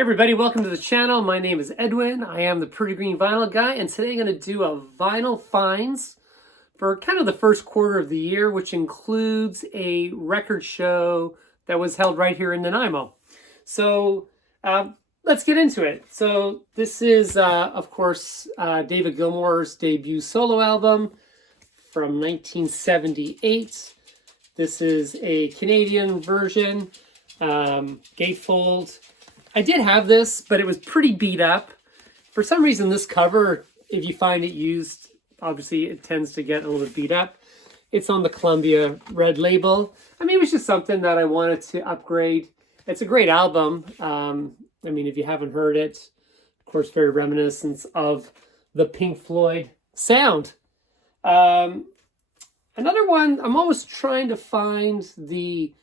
Hey everybody, welcome to the channel. My name is Edwin. I am the Pretty Green Vinyl Guy, and today I'm going to do a vinyl finds for kind of the first quarter of the year, which includes a record show that was held right here in Nanaimo. So let's get into it. So this is, of course, David Gilmore's debut solo album from 1978. This is a Canadian version, gatefold. I did have this, but it was pretty beat up. For some reason, this cover, if you find it used, obviously it tends to get a little bit beat up. It's on the Columbia Red label. I mean, it was just something that I wanted to upgrade. It's a great album. I mean, if you haven't heard it, of course, very reminiscent of the Pink Floyd sound. Another one, I'm always trying to find the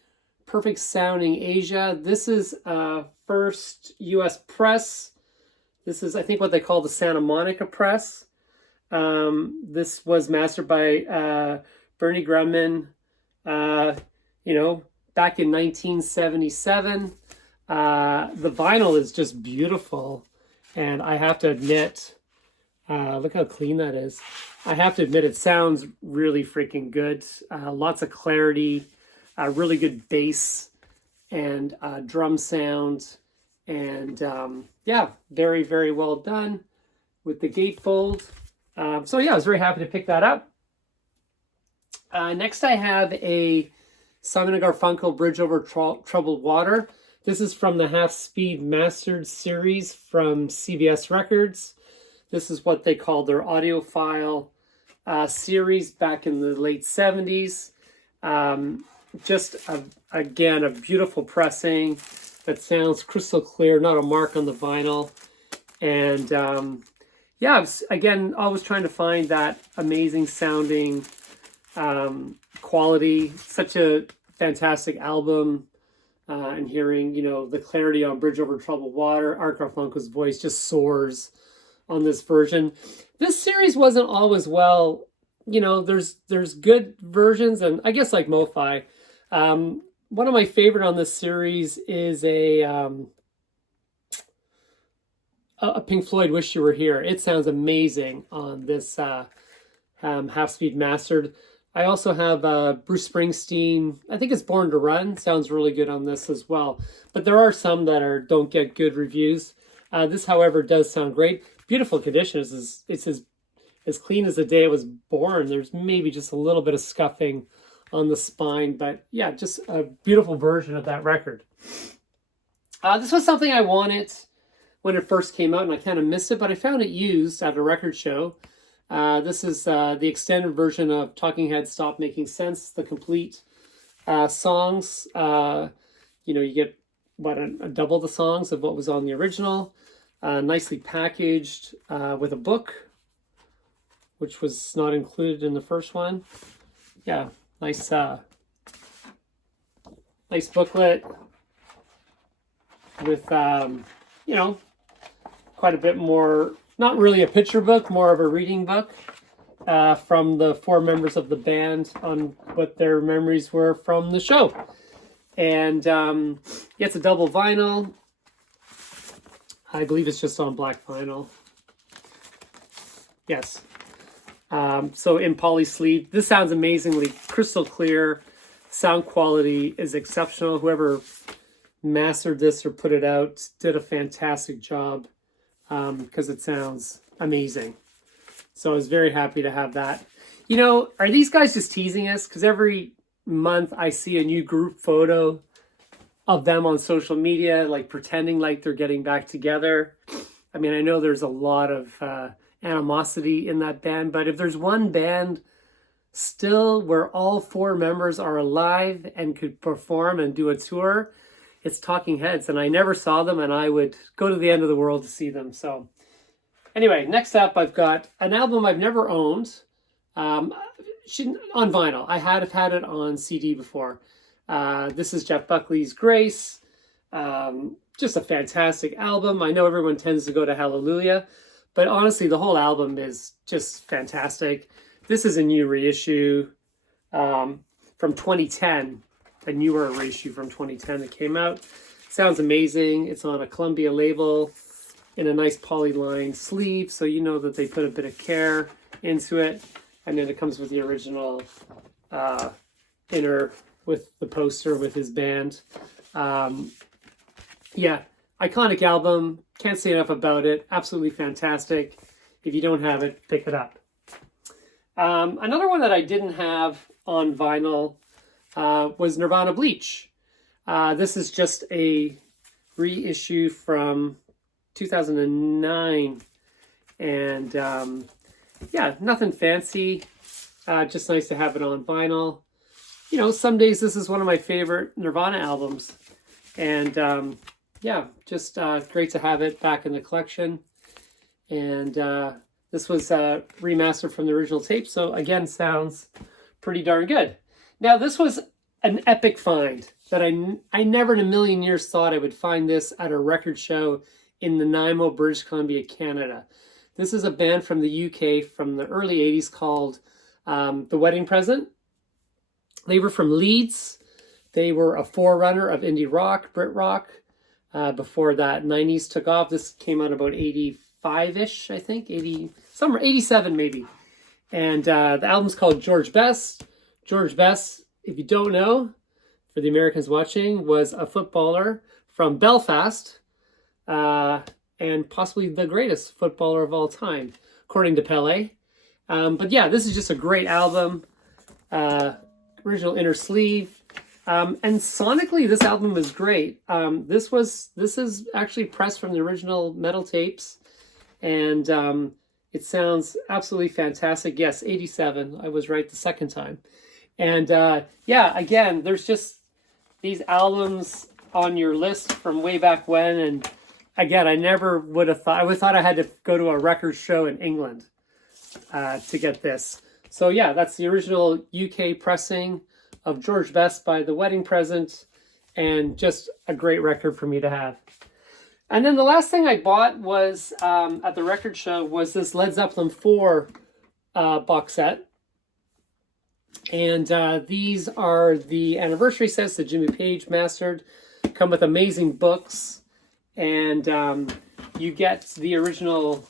perfect sounding Asia. This is first U.S. press. This is, I think, what they call the Santa Monica press. This was mastered by Bernie Grumman, back in 1977. The vinyl is just beautiful, and I have to admit, look how clean that is. I have to admit, it sounds really freaking good. Lots of clarity, really good bass and drum sound, and yeah, very, very well done with the gatefold. So yeah, I was very happy to pick that up. Next I have a Simon & Garfunkel Bridge Over Troubled Water. This is from the Half Speed Mastered series from CBS Records. This is what they called their audiophile series back in the late 70s. Again, a beautiful pressing that sounds crystal clear, not a mark on the vinyl. And yeah, I was, again, always trying to find that amazing sounding quality. Such a fantastic album. And hearing, the clarity on Bridge Over Troubled Water, Art Garfunkel's voice just soars on this version. This series wasn't always well, there's good versions, and I guess like MoFi. One of my favorite on this series is a Pink Floyd Wish You Were Here. It sounds amazing on this Half Speed Mastered. I also have Bruce Springsteen, I think it's Born to Run, sounds really good on this as well. But there are some that don't get good reviews. This, however, does sound great. Beautiful condition. It's as clean as the day it was born. There's maybe just a little bit of scuffing on the spine, but yeah, just a beautiful version of that record. This was something I wanted when it first came out, and I kind of missed it, but I found it used at a record show. This is the extended version of Talking Heads' Stop Making Sense, the complete songs. You get a double the songs of what was on the original, nicely packaged with a book, which was not included in the first one. Yeah, nice booklet with quite a bit more. Not really a picture book, more of a reading book from the four members of the band on what their memories were from the show. And it's a double vinyl. I believe it's just on black vinyl. Yes. So in poly sleeve. This sounds amazingly crystal clear. Sound quality is exceptional. Whoever mastered this or put it out did a fantastic job. Because it sounds amazing. So I was very happy to have that. Are these guys just teasing us? Because every month I see a new group photo of them on social media, like pretending like they're getting back together. I mean, I know there's a lot of animosity in that band, but if there's one band still where all four members are alive and could perform and do a tour, it's Talking Heads, and I never saw them, and I would go to the end of the world to see them. So anyway, next up, I've got an album I've never owned on vinyl. I have had it on CD before. This is Jeff Buckley's Grace. Just a fantastic album. I know everyone tends to go to Hallelujah, but honestly, the whole album is just fantastic. This is a new reissue from 2010. A newer reissue from 2010 that came out. Sounds amazing. It's on a Columbia label in a nice polyline sleeve, so you know that they put a bit of care into it. And then it comes with the original inner with the poster with his band. Yeah, iconic album. Can't say enough about it. Absolutely fantastic. If you don't have it, pick it up. Another one that I didn't have on vinyl was Nirvana Bleach. This is just a reissue from 2009. And yeah, nothing fancy. Just nice to have it on vinyl. You know, some days this is one of my favorite Nirvana albums. And yeah, just great to have it back in the collection. And this was remastered from the original tape. So again, sounds pretty darn good. Now, this was an epic find that I never in a million years thought I would find this at a record show in Nanaimo, British Columbia, Canada. This is a band from the UK from the early 80s called The Wedding Present. They were from Leeds. They were a forerunner of indie rock, Brit rock. Before that, 90s took off. This came out about 85-ish, I think. 87 maybe. And the album's called George Best. George Best, if you don't know, for the Americans watching, was a footballer from Belfast. And possibly the greatest footballer of all time, according to Pelé. But yeah, this is just a great album. Original inner sleeve. And sonically, this album was great. This is actually pressed from the original metal tapes. And it sounds absolutely fantastic. Yes, 87. I was right the second time. And yeah, again, there's just these albums on your list from way back when. And again, I never would have thought, I would have thought I had to go to a record show in England to get this. So yeah, that's the original UK pressing of George Best by The Wedding Present, and just a great record for me to have. And then the last thing I bought was, at the record show, was this Led Zeppelin 4 box set. And these are the anniversary sets that Jimmy Page mastered. Come with amazing books. And you get the original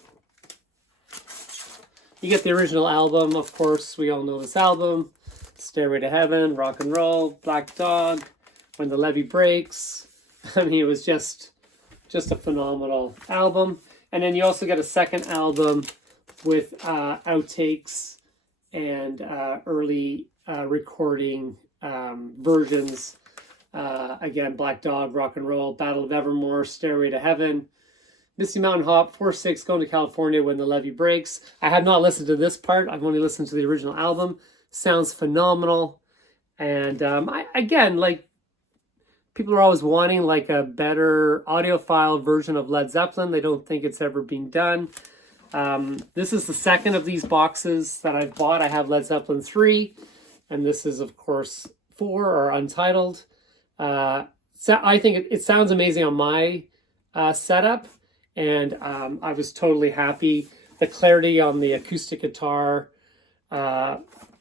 album, of course. We all know this album. Stairway to Heaven, Rock and Roll, Black Dog, When the Levee Breaks. I mean, it was just a phenomenal album. And then you also get a second album with outtakes and early recording versions. Again, Black Dog, Rock and Roll, Battle of Evermore, Stairway to Heaven, Misty Mountain Hop, 4-6, Going to California, When the Levee Breaks. I have not listened to this part. I've only listened to the original album. Sounds phenomenal. And again, like, people are always wanting like a better audiophile version of Led Zeppelin. They don't think it's ever been done. This is the second of these boxes that I've bought. I have Led Zeppelin 3, and this is, of course, 4 or Untitled. So I think it sounds amazing on my setup, and I was totally happy. The clarity on the acoustic guitar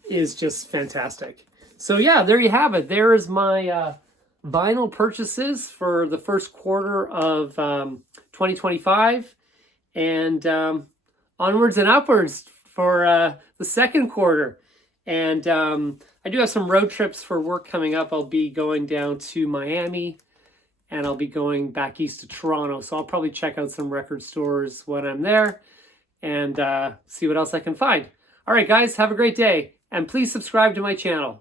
is just fantastic. So yeah, there you have it. There is my vinyl purchases for the first quarter of 2025, and onwards and upwards for the second quarter. And I do have some road trips for work coming up. I'll be going down to Miami, and I'll be going back east to Toronto. So I'll probably check out some record stores when I'm there and see what else I can find. All right, guys, have a great day. And please subscribe to my channel.